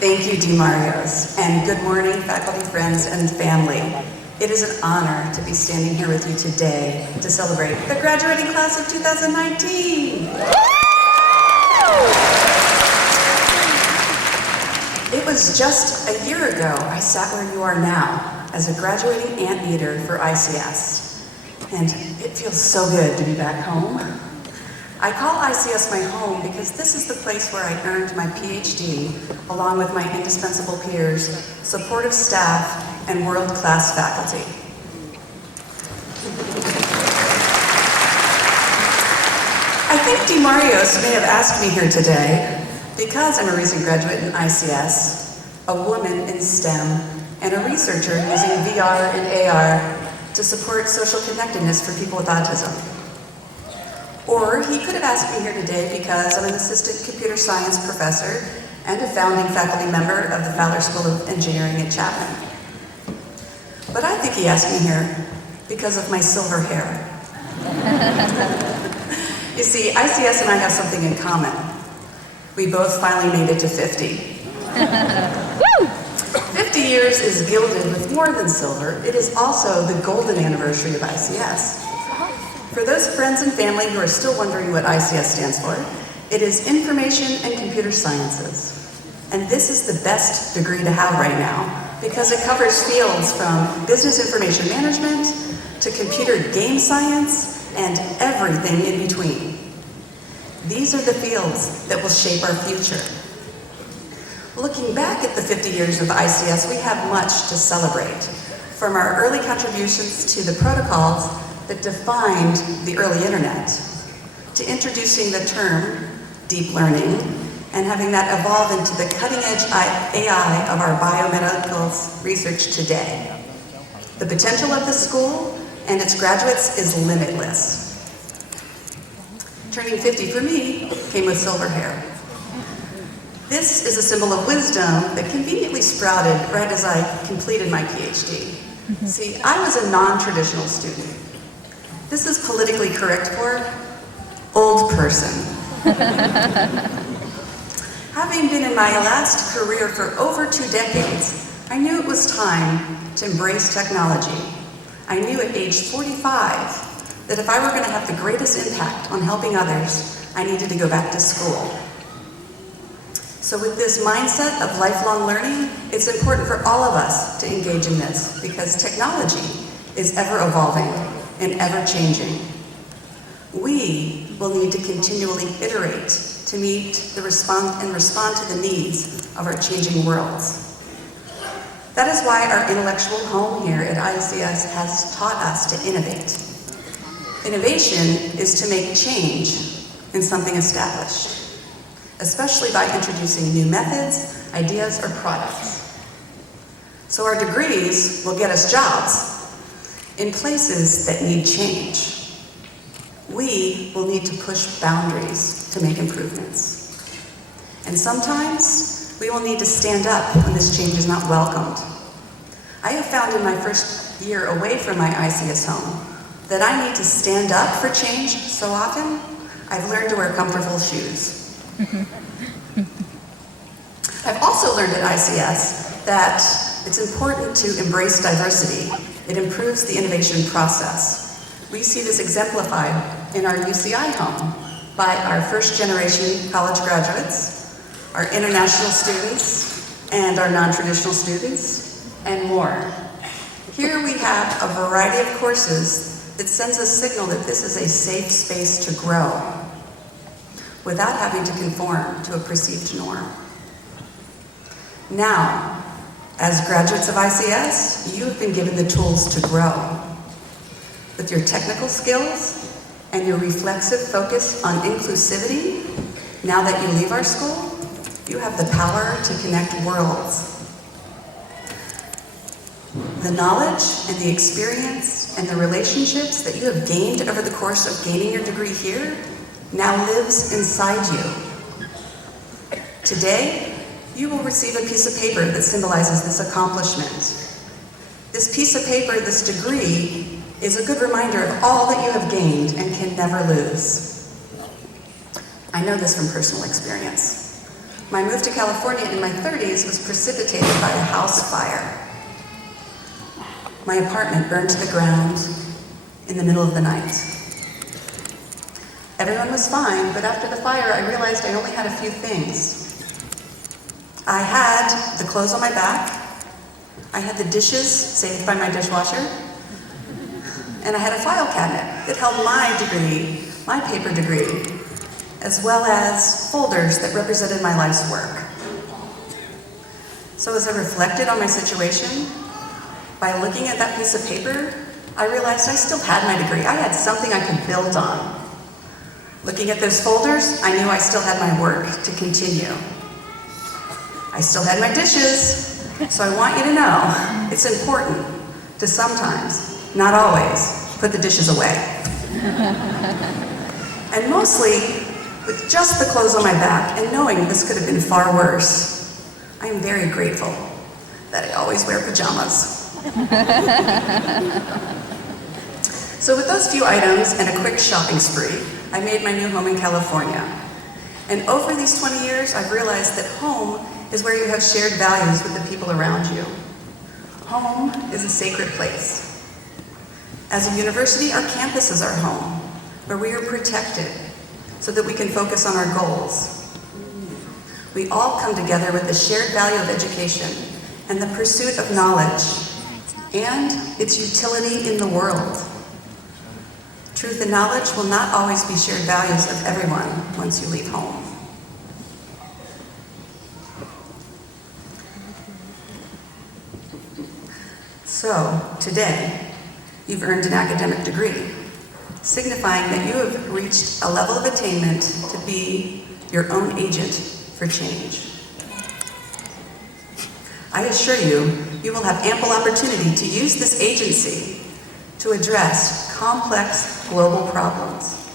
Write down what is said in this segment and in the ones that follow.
Thank you, DeMarios, and good morning, faculty, friends, and family. It is an honor to be standing here with you today to celebrate the graduating class of 2019. It was just a year ago I sat where you are now as a graduating anteater for ICS, and it feels so good to be back home. I call ICS my home because this is the place where I earned my PhD, along with my indispensable peers, supportive staff, and world-class faculty. I think DeMarios may have asked me here today, because I'm a recent graduate in ICS, a woman in STEM, and a researcher using VR and AR to support social connectedness for people with autism. Or he could have asked me here today because I'm an assistant computer science professor and a founding faculty member of the Fowler School of Engineering at Chapman. But I think he asked me here because of my silver hair. You see, ICS and I have something in common. We both finally made it to 50. 50 years is gilded with more than silver. It is also the golden anniversary of ICS. For those friends and family who are still wondering what ICS stands for, it is Information and Computer Sciences. And this is the best degree to have right now because it covers fields from business information management to computer game science and everything in between. These are the fields that will shape our future. Looking back at the 50 years of ICS, we have much to celebrate, from our early contributions to the protocols that defined the early internet, to introducing the term deep learning and having that evolve into the cutting-edge AI of our biomedical research today. The potential of the school and its graduates is limitless. Turning 50 for me came with silver hair. This is a symbol of wisdom that conveniently sprouted right as I completed my PhD. See, I was a non-traditional student. This is politically correct for old person. Having been in my last career for over 2 decades, I knew it was time to embrace technology. I knew at age 45 that if I were going to have the greatest impact on helping others, I needed to go back to school. So with this mindset of lifelong learning, it's important for all of us to engage in this because technology is ever evolving and ever-changing. We will need to continually iterate to meet the respond to the needs of our changing worlds. That is why our intellectual home here at ICS has taught us to innovate. Innovation is to make change in something established, especially by introducing new methods, ideas, or products. So our degrees will get us jobs in places that need change. We will need to push boundaries to make improvements. And sometimes we will need to stand up when this change is not welcomed. I have found in my first year away from my ICS home that I need to stand up for change so often, I've learned to wear comfortable shoes. I've also learned at ICS that it's important to embrace diversity. It improves the innovation process. We see this exemplified in our UCI home by our first-generation college graduates, our international students, and our non-traditional students, and more. Here we have a variety of courses that sends a signal that this is a safe space to grow without having to conform to a perceived norm. Now, as graduates of ICS, you have been given the tools to grow. With your technical skills and your reflexive focus on inclusivity, now that you leave our school, you have the power to connect worlds. The knowledge and the experience and the relationships that you have gained over the course of gaining your degree here now lives inside you. Today, you will receive a piece of paper that symbolizes this accomplishment. This piece of paper, this degree, is a good reminder of all that you have gained and can never lose. I know this from personal experience. My move to California in my 30s was precipitated by a house fire. My apartment burned to the ground in the middle of the night. Everyone was fine, but after the fire, I realized I only had a few things. I had the clothes on my back, I had the dishes saved by my dishwasher, and I had a file cabinet that held my degree, my paper degree, as well as folders that represented my life's work. So as I reflected on my situation, by looking at that piece of paper, I realized I still had my degree. I had something I could build on. Looking at those folders, I knew I still had my work to continue. I still had my dishes, so I want you to know it's important to sometimes, not always, put the dishes away. And mostly, with just the clothes on my back and knowing this could have been far worse, I am very grateful that I always wear pajamas. So with those few items and a quick shopping spree, I made my new home in California. And over these 20 years, I've realized that home is where you have shared values with the people around you. Home is a sacred place. As a university, our campus is our home, where we are protected so that we can focus on our goals. We all come together with the shared value of education and the pursuit of knowledge and its utility in the world. Truth and knowledge will not always be shared values of everyone once you leave home. So, today, you've earned an academic degree, signifying that you have reached a level of attainment to be your own agent for change. I assure you, you will have ample opportunity to use this agency to address complex global problems.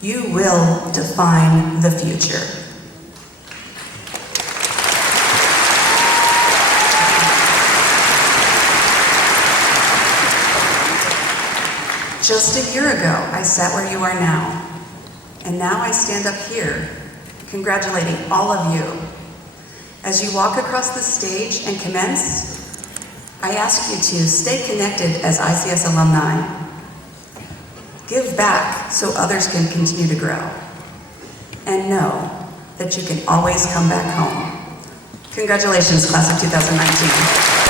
You will define the future. Just a year ago, I sat where you are now, and now I stand up here, congratulating all of you. As you walk across the stage and commence, I ask you to stay connected as ICS alumni. Give back so others can continue to grow. And know that you can always come back home. Congratulations, class of 2019.